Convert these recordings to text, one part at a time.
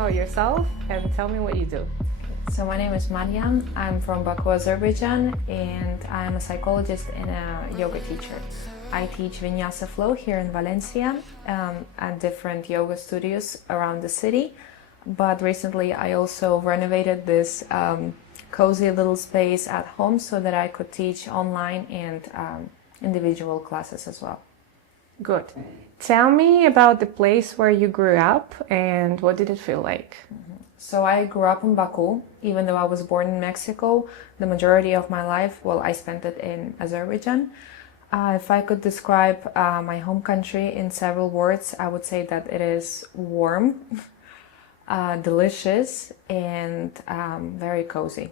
about yourself and tell me what you do. So my name is Mariam. I'm from Baku, Azerbaijan, and I'm a psychologist and a yoga teacher. I teach Vinyasa Flow here in Valencia at different yoga studios around the city. But recently I also renovated this cozy little space at home so that I could teach online and individual classes as well. Good. Tell me about the place where you grew up and what did it feel like? So I grew up in Baku, even though I was born in Mexico. The majority of my life, I spent it in Azerbaijan. If I could describe my home country in several words, I would say that it is warm, delicious, and very cozy,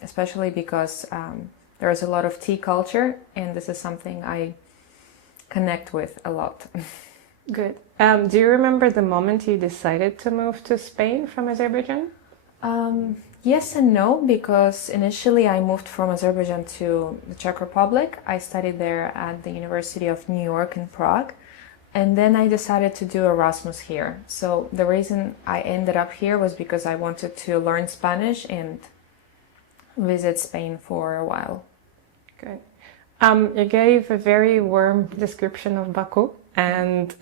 especially because there is a lot of tea culture, and this is something I connect with a lot. Good. Do you remember the moment you decided to move to Spain from Azerbaijan? Yes and no, because initially I moved from Azerbaijan to the Czech Republic. I studied there at the University of New York in Prague, and then I decided to do Erasmus here. So the reason I ended up here was because I wanted to learn Spanish and visit Spain for a while. Good. You gave a very warm description of Baku. And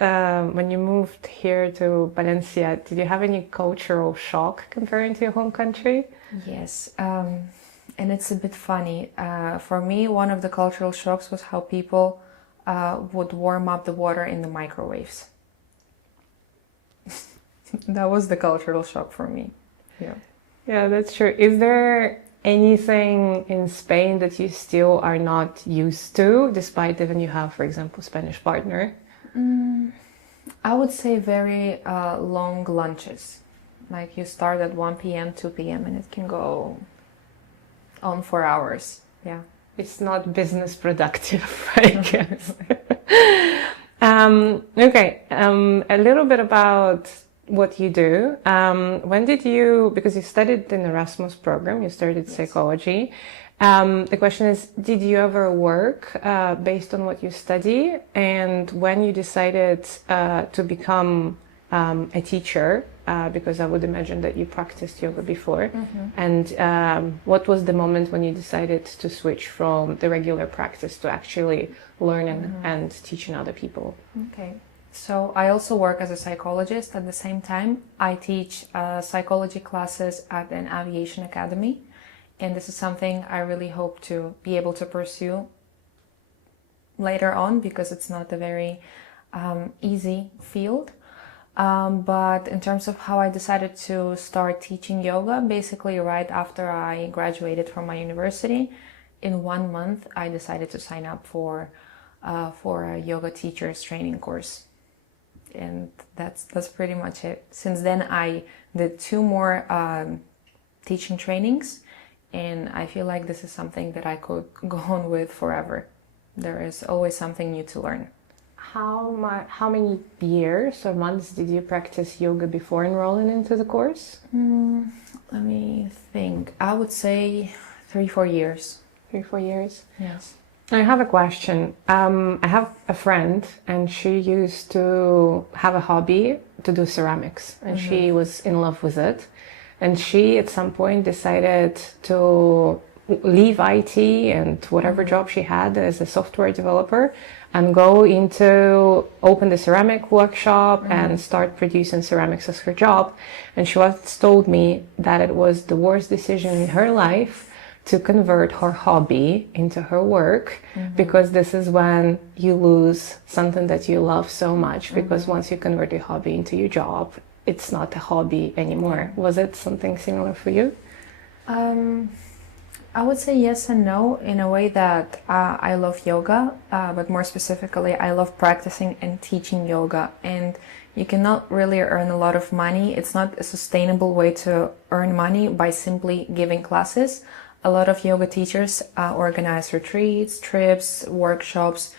when you moved here to Valencia, did you have any cultural shock comparing to your home country? Yes, and it's a bit funny. For me, one of the cultural shocks was how people would warm up the water in the microwaves. That was the cultural shock for me. Yeah, that's true. Is there anything in Spain that you still are not used to, despite even you have, for example, Spanish partner? I would say very long lunches. Like you start at 1 p.m., 2 p.m. and it can go on for hours. Yeah. It's not business productive, I guess. Okay, a little bit about what you do. When did you, because you studied an Erasmus program, you studied psychology. The question is, did you ever work based on what you study? And when you decided to become a teacher, because I would imagine that you practiced yoga before, and what was the moment when you decided to switch from the regular practice to actually learning and teaching other people? Okay. So I also work as a psychologist at the same time. I teach psychology classes at an aviation academy. And this is something I really hope to be able to pursue later on because it's not a very easy field. But in terms of how I decided to start teaching yoga, basically right after I graduated from my university, in 1 month I decided to sign up for a yoga teacher's training course. And that's pretty much it. Since then I did 2 more teaching trainings. And I feel like this is something that I could go on with forever. There is always something new to learn. How many years or months did you practice yoga before enrolling into the course? Let me think. I would say 3-4 years. 3-4 years? Yes. I have a question. I have a friend and she used to have a hobby to do ceramics and she was in love with it. And she, at some point, decided to leave IT and whatever job she had as a software developer and go into open the ceramic workshop and start producing ceramics as her job. And she once told me that it was the worst decision in her life to convert her hobby into her work because this is when you lose something that you love so much because once you convert your hobby into your job, it's not a hobby anymore. Was it something similar for you? I would say yes and no, in a way that I love yoga, but more specifically, I love practicing and teaching yoga. And you cannot really earn a lot of money. It's not a sustainable way to earn money by simply giving classes. A lot of yoga teachers organize retreats, trips, workshops,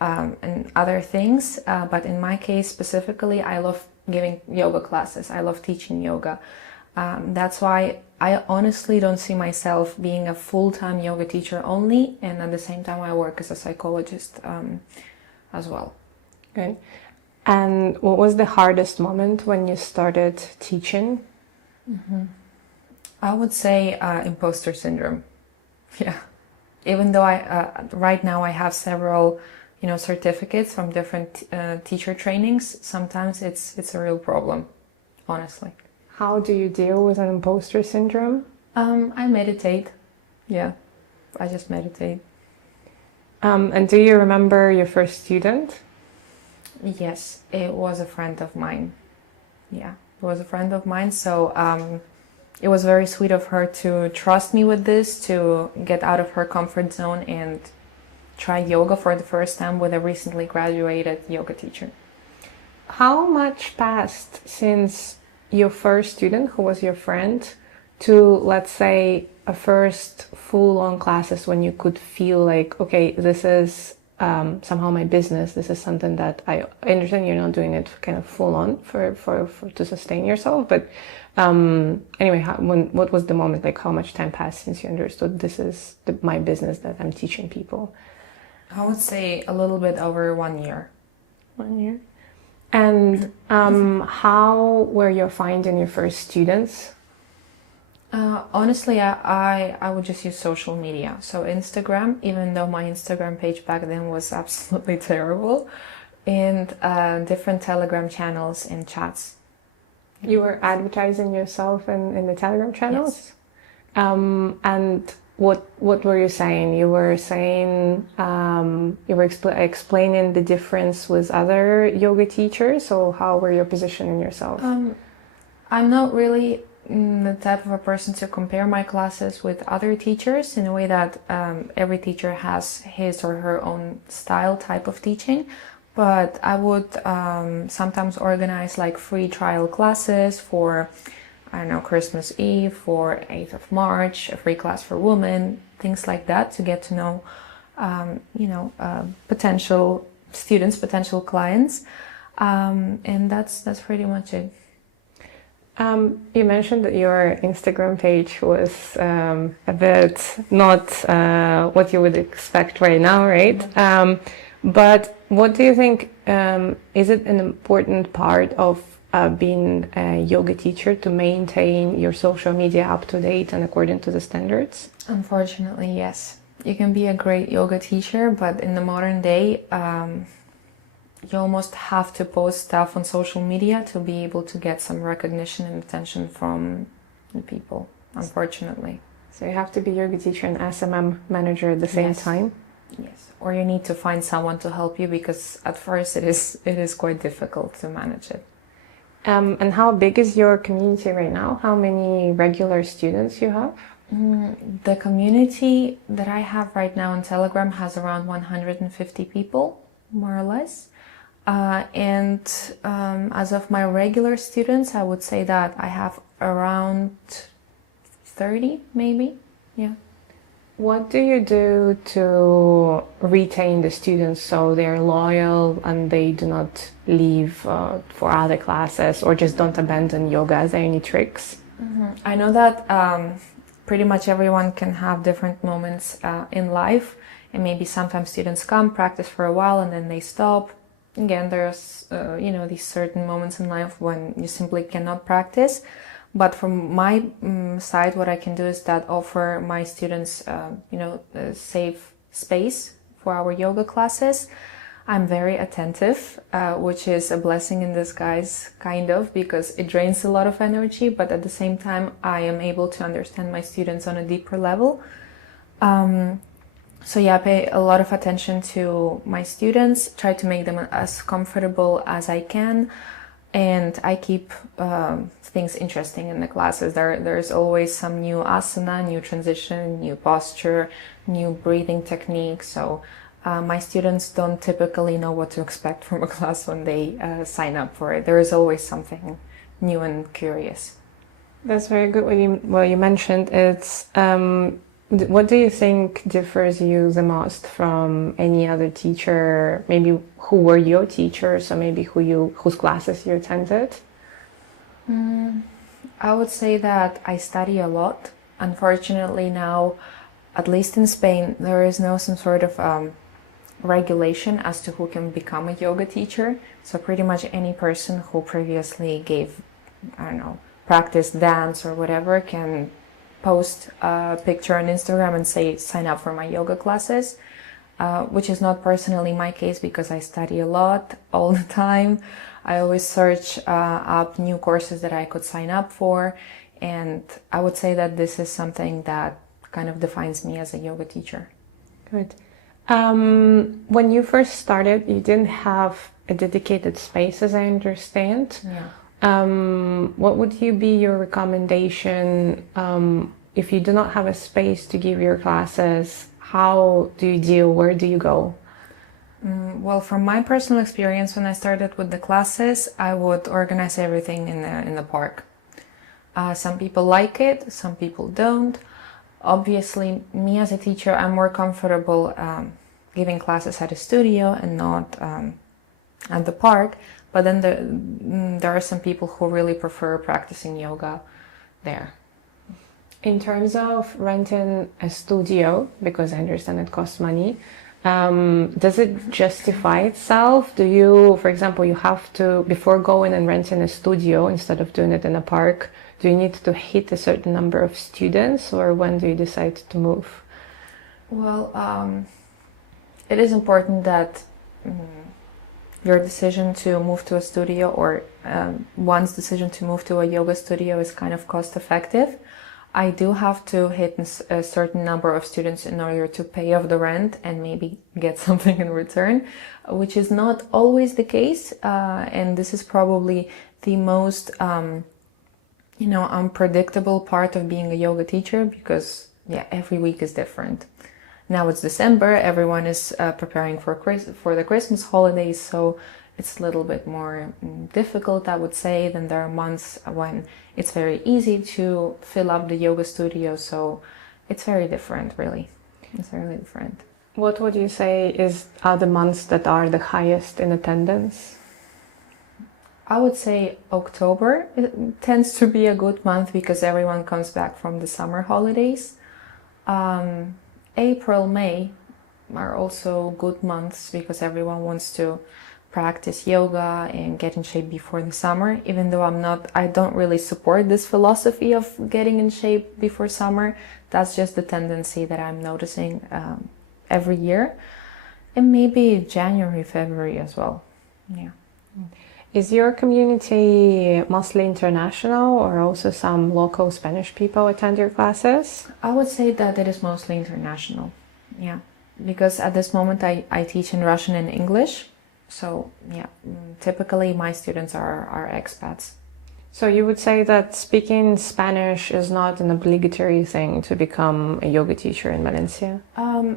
and other things. But in my case specifically, I love giving yoga classes. I love teaching yoga. That's why I honestly don't see myself being a full-time yoga teacher only, and at the same time I work as a psychologist as well. Okay. And what was the hardest moment when you started teaching? I would say imposter syndrome. Yeah. Even though right now I have several, certificates from different teacher trainings, sometimes it's a real problem, honestly. How do you deal with an imposter syndrome? I meditate. Yeah, I just meditate. And do you remember your first student? Yes, it was a friend of mine. Yeah, it was a friend of mine. So it was very sweet of her to trust me with this, to get out of her comfort zone and try yoga for the first time with a recently graduated yoga teacher. How much passed since your first student, who was your friend, to, let's say, a first full-on classes when you could feel like, okay, this is somehow my business. This is something that I understand you're not doing it kind of full-on for to sustain yourself. But anyway, what was the moment? Like, how much time passed since you understood this is my business that I'm teaching people? I would say a little bit over 1 year. 1 year. And how were you finding your first students? Honestly, I would just use social media. So Instagram, even though my Instagram page back then was absolutely terrible, and different Telegram channels and chats. You were advertising yourself in the Telegram channels? Yes. And what were you saying? You were saying you were explaining the difference with other yoga teachers. So how were you positioning yourself? I'm not really the type of a person to compare my classes with other teachers in a way that every teacher has his or her own style type of teaching. But I would sometimes organize like free trial classes for, I don't know, Christmas Eve, for 8th of March, a free class for women, things like that, to get to know, potential students, potential clients. And that's pretty much it. You mentioned that your Instagram page was a bit not what you would expect right now, right? But what do you think, is it an important part of being a yoga teacher to maintain your social media up to date and according to the standards? Unfortunately, yes. You can be a great yoga teacher, but in the modern day, you almost have to post stuff on social media to be able to get some recognition and attention from the people, unfortunately. So you have to be yoga teacher and SMM manager at the same time? Yes, or you need to find someone to help you, because at first it is quite difficult to manage it. And how big is your community right now? How many regular students you have? The community that I have right now on Telegram has around 150 people, more or less. And as of my regular students, I would say that I have around 30, maybe. Yeah. What do you do to retain the students so they're loyal and they do not leave for other classes or just don't abandon yoga? Are there any tricks? I know that pretty much everyone can have different moments in life, and maybe sometimes students come, practice for a while, and then they stop. Again, there's these certain moments in life when you simply cannot practice. But from my side, what I can do is that offer my students, a safe space for our yoga classes. I'm very attentive, which is a blessing in disguise, kind of, because it drains a lot of energy. But at the same time, I am able to understand my students on a deeper level. So yeah, I pay a lot of attention to my students, try to make them as comfortable as I can, and I keep things interesting in the classes. There's always some new asana, new transition, new posture, new breathing technique. So my students don't typically know what to expect from a class when they sign up for it. There is always something new and curious. That's very good. What you mentioned, it's what do you think differs you the most from any other teacher? Maybe who were your teachers, or maybe whose classes you attended? I would say that I study a lot. Unfortunately, now, at least in Spain, there is no some sort of regulation as to who can become a yoga teacher. So pretty much any person who previously gave, I don't know, practice dance or whatever can post a picture on Instagram and say, sign up for my yoga classes, which is not personally my case because I study a lot all the time. I always search up new courses that I could sign up for. And I would say that this is something that kind of defines me as a yoga teacher. Good. When you first started, you didn't have a dedicated space, as I understand. Yeah. What would be your recommendation if you do not have a space to give your classes? How do you deal? Where do you go? Well, from my personal experience, when I started with the classes, I would organize everything in the park. Some people like it, some people don't. Obviously, me as a teacher, I'm more comfortable giving classes at a studio and not at the park. But then there are some people who really prefer practicing yoga there. In terms of renting a studio, because I understand it costs money, does it justify itself? Do you, for example, you have to, before going and renting a studio instead of doing it in a park, do you need to hit a certain number of students, or when do you decide to move? Well, it is important that your decision to move to a studio or one's decision to move to a yoga studio is kind of cost effective. I do have to hit a certain number of students in order to pay off the rent and maybe get something in return, which is not always the case. And this is probably the most, unpredictable part of being a yoga teacher because, every week is different. Now it's December, everyone is preparing for the Christmas holidays, so it's a little bit more difficult, I would say. Then there are months when it's very easy to fill up the yoga studio, so it's very different, really. It's really different. What would you say are the months that are the highest in attendance? I would say October tends to be a good month because everyone comes back from the summer holidays. April, May are also good months because everyone wants to practice yoga and get in shape before the summer, even though I don't really support this philosophy of getting in shape before summer. That's just the tendency that I'm noticing every year. And maybe January, February as well. Yeah. Is your community mostly international, or also some local Spanish people attend your classes? I would say that it is mostly international. Yeah. Because at this moment I teach in Russian and English. So, typically my students are expats. So you would say that speaking Spanish is not an obligatory thing to become a yoga teacher in Valencia?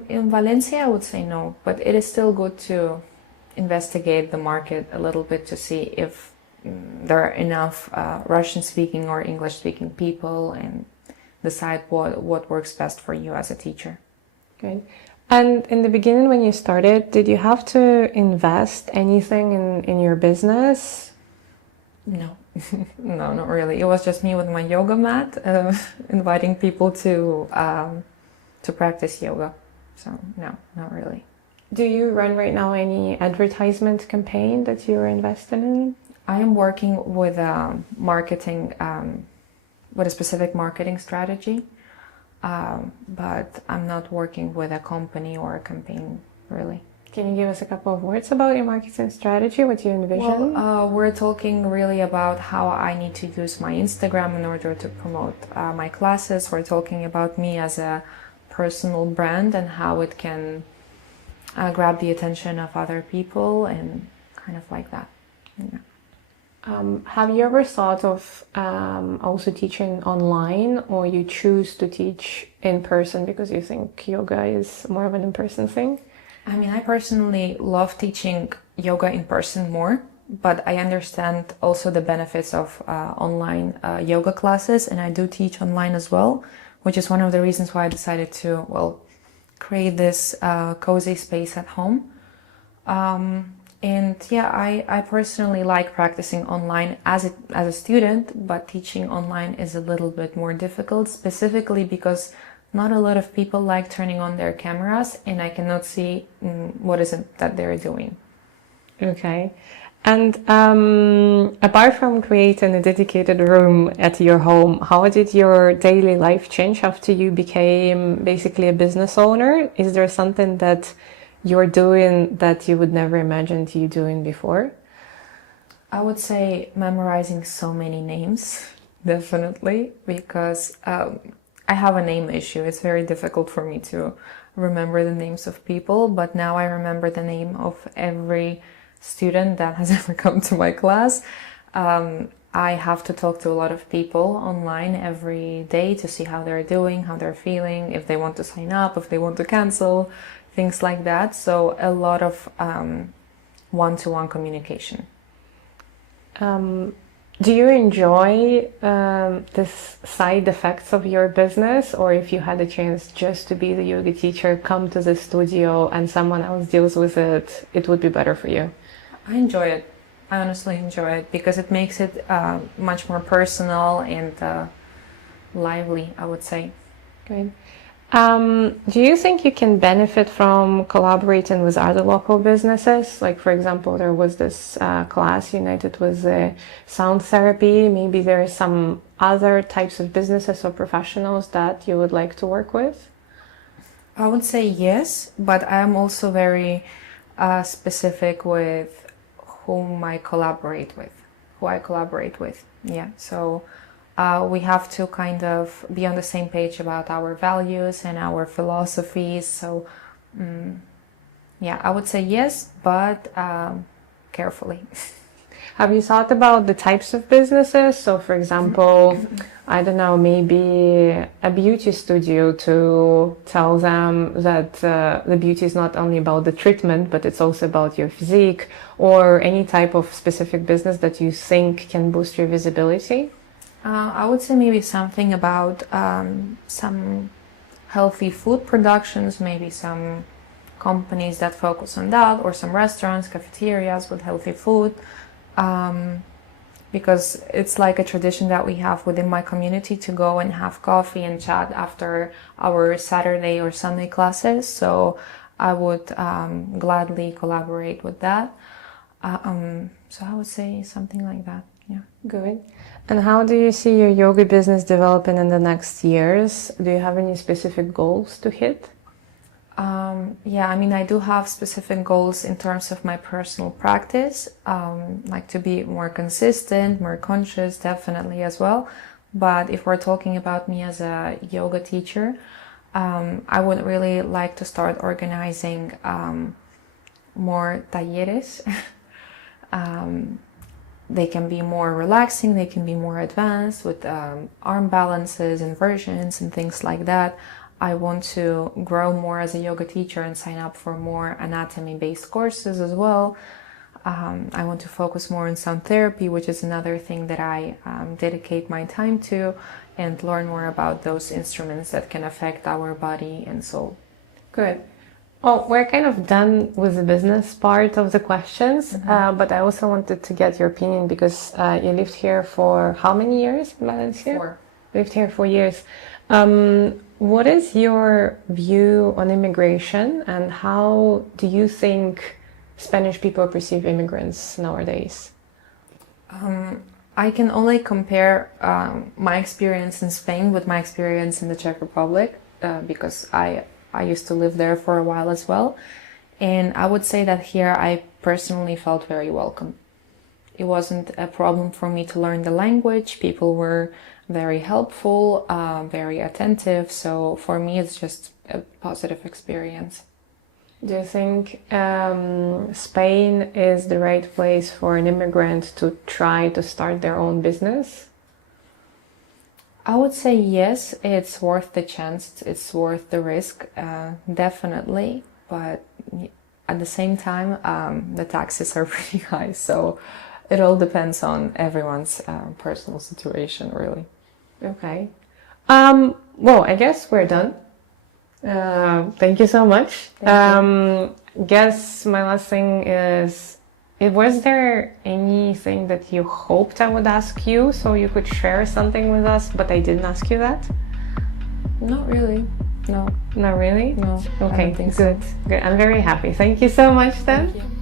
In Valencia, I would say no, but it is still good to investigate the market a little bit to see if there are enough Russian-speaking or English-speaking people and decide what works best for you as a teacher. Good. And in the beginning, when you started, did you have to invest anything in your business? No, no, not really. It was just me with my yoga mat, inviting people to practice yoga. So no, not really. Do you run right now any advertisement campaign that you're invested in? I am working with marketing, with a specific marketing strategy. But I'm not working with a company or a campaign, really. Can you give us a couple of words about your marketing strategy? What you envision? Well, we're talking really about how I need to use my Instagram in order to promote my classes. We're talking about me as a personal brand and how it can grab the attention of other people and kind of like that. Yeah. Have you ever thought of also teaching online, or you choose to teach in person because you think yoga is more of an in-person thing? I mean, I personally love teaching yoga in person more, but I understand also the benefits of online yoga classes, and I do teach online as well, which is one of the reasons why I decided to, create this cozy space at home. And I personally like practicing online as a student, but teaching online is a little bit more difficult, specifically because not a lot of people like turning on their cameras, and I cannot see what is it that they're doing. Okay. And apart from creating a dedicated room at your home, how did your daily life change after you became basically a business owner? Is there something that you're doing that you would never imagined you doing before? I would say memorizing so many names, definitely, because I have a name issue. It's very difficult for me to remember the names of people, but now I remember the name of every student that has ever come to my class. I have to talk to a lot of people online every day to see how they're doing, how they're feeling, if they want to sign up, if they want to cancel, things like that. So a lot of one-to-one communication. Do you enjoy this side effects of your business, or if you had a chance just to be the yoga teacher, come to the studio and someone else deals with it, it would be better for you? I enjoy it. I honestly enjoy it because it makes it much more personal and lively, I would say. Great. Do you think you can benefit from collaborating with other local businesses? Like, for example, there was this class united with sound therapy. Maybe there are some other types of businesses or professionals that you would like to work with? I would say yes, but I am also very specific with whom I collaborate with. Yeah, so we have to kind of be on the same page about our values and our philosophies. So, yeah, I would say yes, but carefully. Have you thought about the types of businesses? So, for example, I don't know, maybe a beauty studio, to tell them that the beauty is not only about the treatment, but it's also about your physique, or any type of specific business that you think can boost your visibility? I would say maybe something about some healthy food productions, maybe some companies that focus on that, or some restaurants, cafeterias with healthy food. Because it's like a tradition that we have within my community to go and have coffee and chat after our Saturday or Sunday classes. So I would gladly collaborate with that. So I would say something like that. Yeah. Good. And how do you see your yoga business developing in the next years? Do you have any specific goals to hit? Yeah, I mean, I do have specific goals in terms of my personal practice, like to be more consistent, more conscious, definitely as well. But if we're talking about me as a yoga teacher, I would really like to start organizing more talleres. They can be more relaxing, they can be more advanced with arm balances, inversions and things like that. I want to grow more as a yoga teacher and sign up for more anatomy-based courses as well. I want to focus more on sound therapy, which is another thing that I dedicate my time to, and learn more about those instruments that can affect our body and soul. Good. Well, we're kind of done with the business part of the questions, but I also wanted to get your opinion because you lived here for how many years in Valencia? 4. Lived here 4 years. What is your view on immigration, and how do you think Spanish people perceive immigrants nowadays? I can only compare my experience in Spain with my experience in the Czech Republic because I used to live there for a while as well. And I would say that here I personally felt very welcome. It wasn't a problem for me to learn the language. People were very helpful, very attentive. So for me, it's just a positive experience. Do you think Spain is the right place for an immigrant to try to start their own business? I would say yes, it's worth the chance, it's worth the risk, definitely. But at the same time, the taxes are pretty high. So it all depends on everyone's personal situation, really. Okay. Well, I guess we're done. Thank you so much. Guess my last thing is, was there anything that you hoped I would ask you so you could share something with us, but I didn't ask you that? Not really. No, Not really? no. I Okay, don't think so. good. Good. I'm very happy. Thank you so much then. Thank you.